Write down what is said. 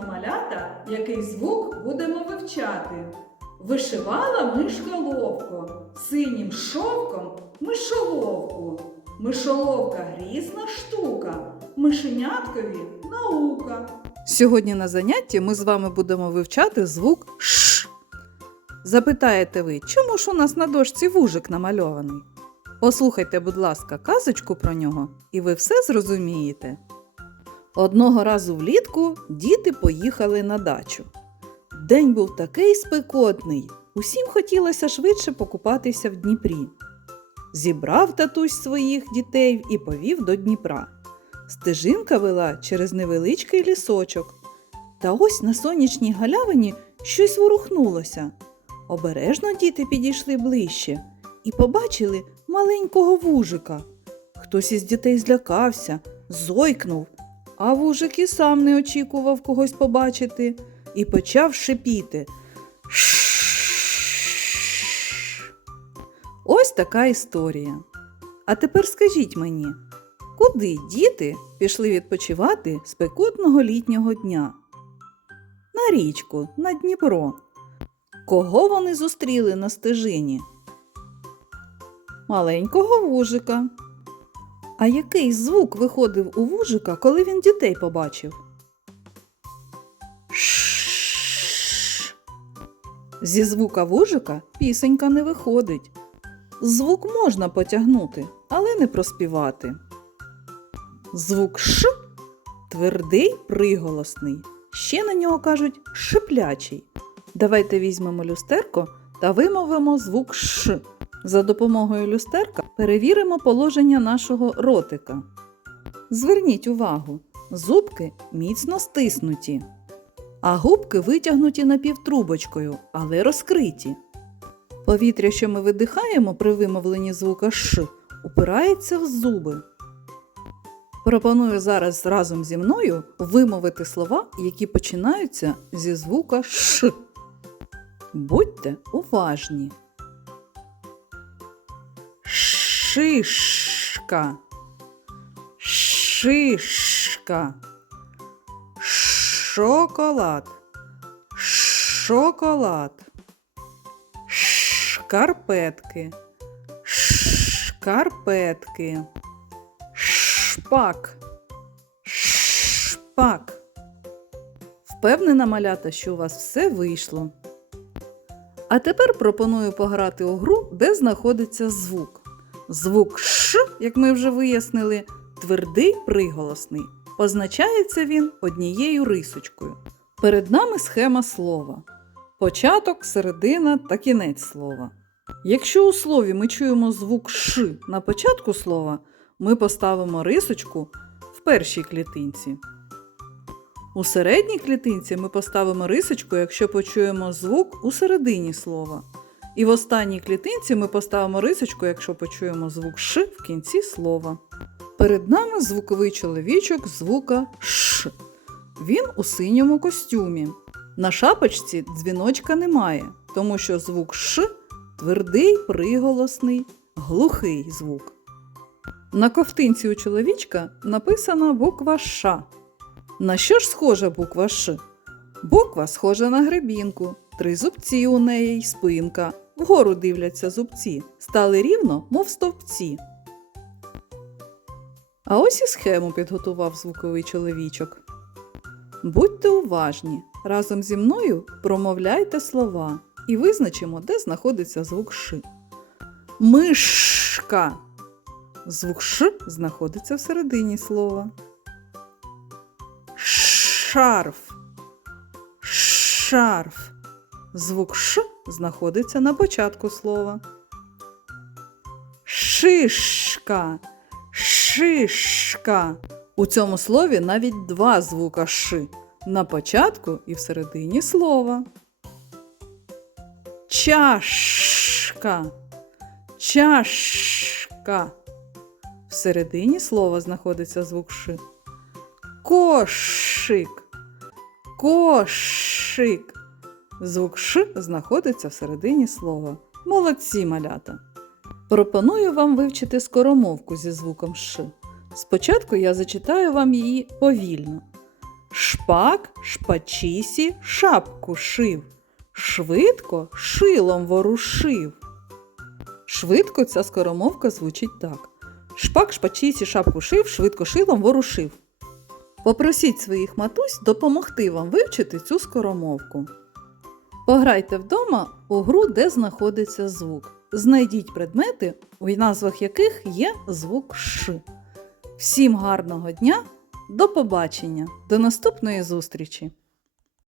малята, який звук будемо вивчати. Вишивала мишка ловко, синім шовком мишоловку. Мишоловка грізна штука, мишеняткові наука. Сьогодні на занятті ми з вами будемо вивчати звук Ш. Запитаєте ви, чому ж у нас на дошці вужик намальований? Послухайте, будь ласка, казочку про нього, і ви все зрозумієте. Одного разу влітку діти поїхали на дачу. День був такий спекотний, усім хотілося швидше покупатися в Дніпрі. Зібрав татусь своїх дітей і повів до Дніпра. Стежинка вела через невеличкий лісочок. Та ось на сонячній галявині щось ворухнулося. Обережно діти підійшли ближче і побачили маленького вужика. Хтось із дітей злякався, зойкнув, а вужик і сам не очікував когось побачити і почав шипіти. Ось така історія. А тепер скажіть мені, куди діти пішли відпочивати спекотного літнього дня? На річку, на Дніпро. Кого вони зустріли на стежині? Маленького вужика. А який звук виходив у вужика, коли він дітей побачив? Ш. Зі звука вужика пісенька не виходить. Звук можна потягнути, але не проспівати. Звук Ш твердий приголосний. Ще на нього кажуть шиплячий. Давайте візьмемо люстерко та вимовимо звук Ш. За допомогою люстерка перевіримо положення нашого ротика. Зверніть увагу, зубки міцно стиснуті, а губки витягнуті напівтрубочкою, але розкриті. Повітря, що ми видихаємо при вимовленні звука Ш, упирається в зуби. Пропоную зараз разом зі мною вимовити слова, які починаються зі звука Ш. Будьте уважні. Шишка. Шишка. Шоколад. Шоколад. Шкарпетки. Шкарпетки. Шпак. Шпак. Впевнена малята, що у вас все вийшло. А тепер пропоную пограти у гру, де знаходиться звук. Звук Ш, як ми вже вияснили, твердий приголосний. Позначається він однією рисочкою. Перед нами схема слова. Початок, середина та кінець слова. Якщо у слові ми чуємо звук Ш на початку слова, ми поставимо рисочку в першій клітинці. У середній клітинці ми поставимо рисочку, якщо почуємо звук у середині слова. І в останній клітинці ми поставимо рисочку, якщо почуємо звук Ш в кінці слова. Перед нами звуковий чоловічок звука Ш. Він у синьому костюмі. На шапочці дзвіночка немає, тому що звук Ш твердий, приголосний, глухий звук. На ковтинці у чоловічка написана буква Ш. На що ж схожа буква Ш? Буква схожа на гребінку, три зубці у неї й спинка. Вгору дивляться зубці, стали рівно, мов стовпці. А ось і схему підготував звуковий чоловічок. Будьте уважні, разом зі мною промовляйте слова і визначимо, де знаходиться звук Ш. Мишка. Звук Ш знаходиться всередині слова. Шарф. Шарф. Звук Ш знаходиться на початку слова. Шишка. Шишка. У цьому слові навіть два звука Ш на початку і всередині слова. Чашка. Чашка. Всередині слова знаходиться звук Ш. Кошик. Кошик. Звук Ш знаходиться всередині слова. Молодці малята. Пропоную вам вивчити скоромовку зі звуком Ш. Спочатку я зачитаю вам її повільно. Шпак шпачісі шапку шив. Швидко шилом ворушив. Швидко ця скоромовка звучить так. Шпак шпачісі шапку шив, швидко шилом ворушив. Попросіть своїх матусь допомогти вам вивчити цю скоромовку. Пограйте вдома у гру, де знаходиться звук. Знайдіть предмети, у назвах яких є звук Ш. Всім гарного дня! До побачення! До наступної зустрічі!